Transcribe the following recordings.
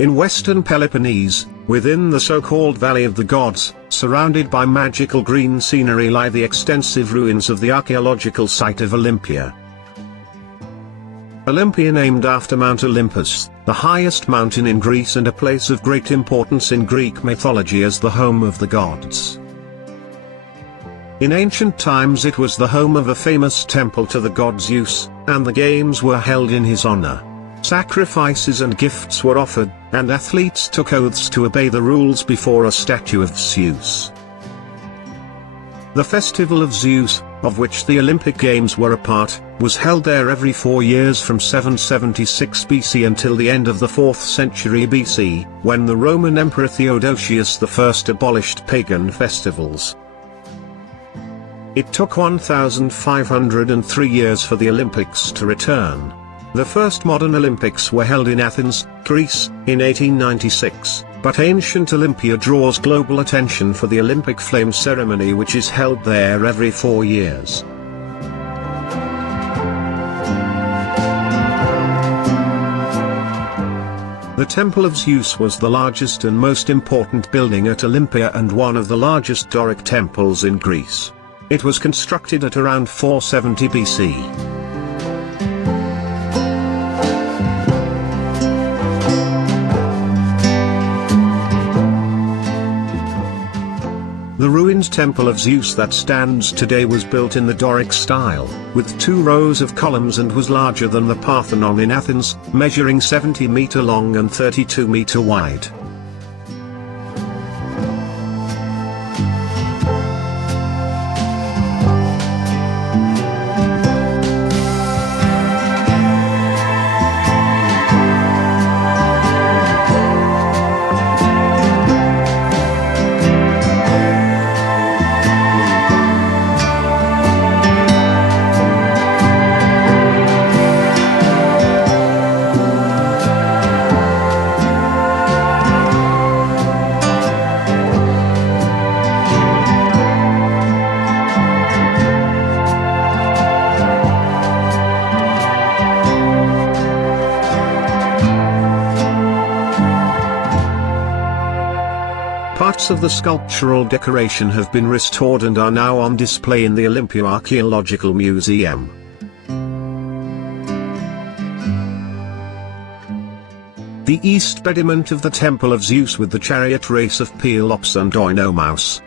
In western Peloponnese, within the so-called Valley of the Gods, surrounded by magical green scenery, lie the extensive ruins of the archaeological site of Olympia. Olympia, named after Mount Olympus, the highest mountain in Greece and a place of great importance in Greek mythology as the home of the gods. In ancient times it was the home of a famous temple to the god Zeus, and the games were held in his honor. Sacrifices and gifts were offered, and athletes took oaths to obey the rules before a statue of Zeus. The festival of Zeus, of which the Olympic Games were a part, was held there every 4 years from 776 BC until the end of the 4th century BC, when the Roman Emperor Theodosius I abolished pagan festivals. It took 1,503 years for the Olympics to return. The first modern Olympics were held in Athens, Greece, in 1896, but ancient Olympia draws global attention for the Olympic flame ceremony, which is held there every 4 years. The Temple of Zeus was the largest and most important building at Olympia and one of the largest Doric temples in Greece. It was constructed at around 470 BC. The ruined Temple of Zeus that stands today was built in the Doric style, with 2 rows of columns, and was larger than the Parthenon in Athens, measuring 70 meter long and 32 meter wide. Parts of the sculptural decoration have been restored and are now on display in the Olympia Archaeological Museum. The east pediment of the Temple of Zeus with the chariot race of Pelops and Oinomaus.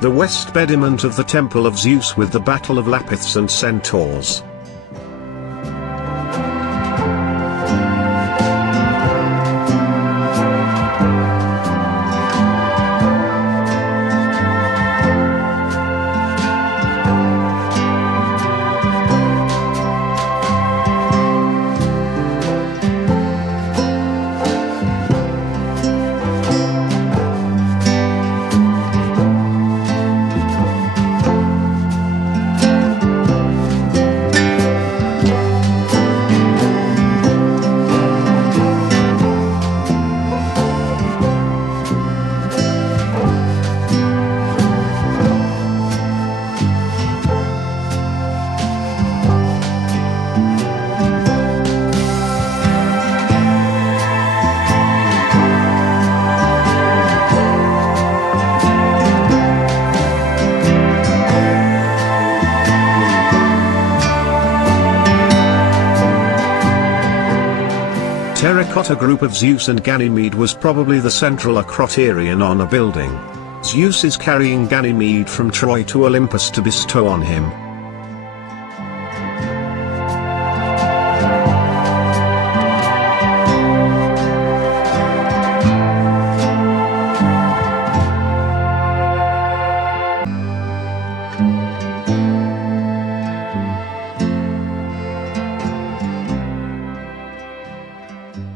The west pediment of the Temple of Zeus with the Battle of Lapiths and Centaurs. terracotta group of Zeus and Ganymede was probably the central acroterion on a building. Zeus is carrying Ganymede from Troy to Olympus to bestow on him.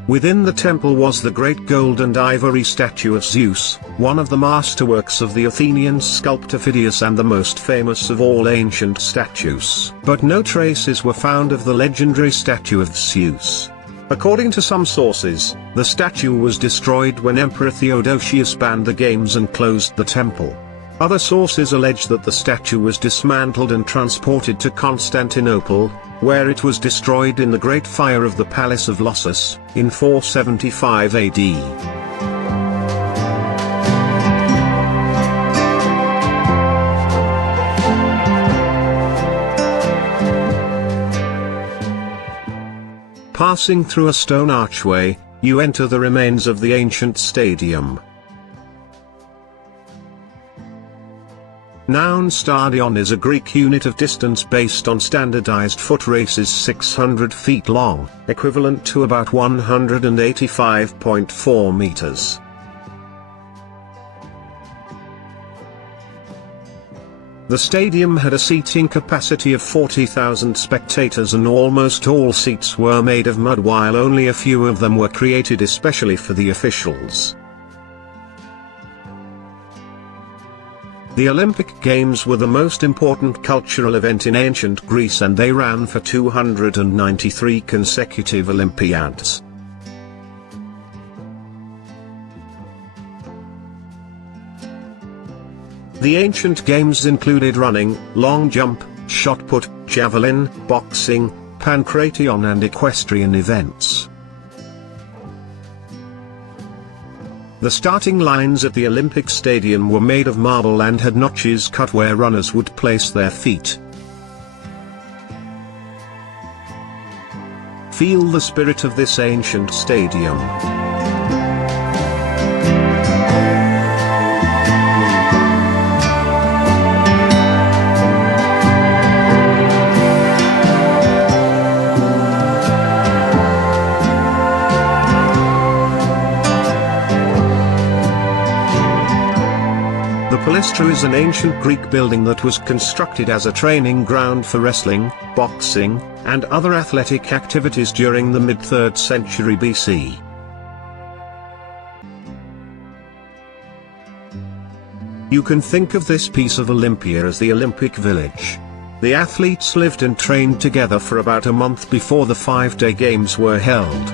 Within the temple was the great gold and ivory statue of Zeus, one of the masterworks of the Athenian sculptor Phidias and the most famous of all ancient statues. But no traces were found of the legendary statue of Zeus. According to some sources, the statue was destroyed when Emperor Theodosius banned the games and closed the temple. Other sources allege that the statue was dismantled and transported to Constantinople, where it was destroyed in the Great Fire of the Palace of Lossus, in 475 AD. Passing through a stone archway, you enter the remains of the ancient stadium. Noun stadion is a Greek unit of distance based on standardized foot races 600 feet long, equivalent to about 185.4 meters. The stadium had a seating capacity of 40,000 spectators and almost all seats were made of mud while only a few of them were created especially for the officials. The Olympic Games were the most important cultural event in ancient Greece and they ran for 293 consecutive Olympiads. The ancient games included running, long jump, shot put, javelin, boxing, pancration and equestrian events. The starting lines at the Olympic Stadium were made of marble and had notches cut where runners would place their feet. Feel the spirit of this ancient stadium. Palaestra is an ancient Greek building that was constructed as a training ground for wrestling, boxing, and other athletic activities during the mid-3rd century BC. You can think of this piece of Olympia as the Olympic village. The athletes lived and trained together for about a month before the 5-day games were held.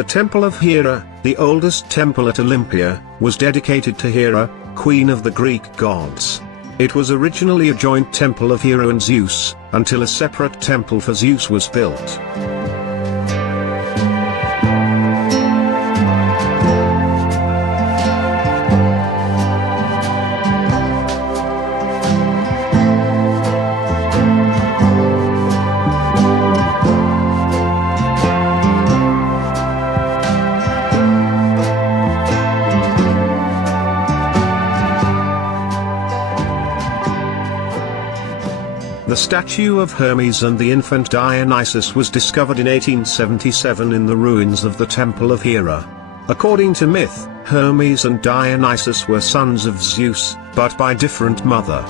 The Temple of Hera, the oldest temple at Olympia, was dedicated to Hera, queen of the Greek gods. It was originally a joint temple of Hera and Zeus, until a separate temple for Zeus was built. The statue of Hermes and the infant Dionysus was discovered in 1877 in the ruins of the Temple of Hera. According to myth, Hermes and Dionysus were sons of Zeus, but by different mother.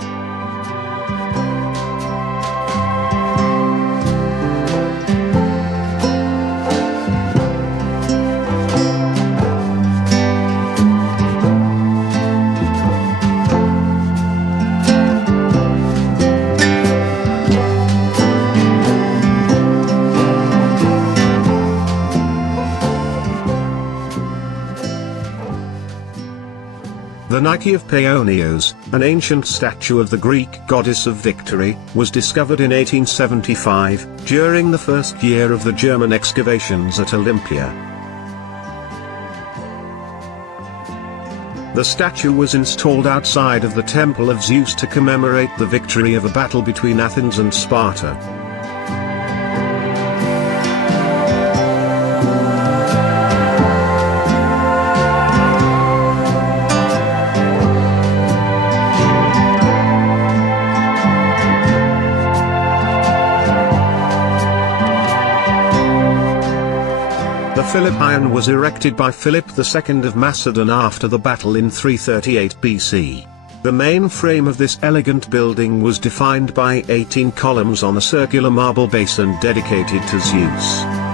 The The Nike of Paionios, an ancient statue of the Greek goddess of victory, was discovered in 1875, during the first year of the German excavations at Olympia. The statue was installed outside of the Temple of Zeus to commemorate the victory of a battle between Athens and Sparta. The Philippeion was erected by Philip II of Macedon after the battle in 338 BC. The main frame of this elegant building was defined by 18 columns on a circular marble base and dedicated to Zeus.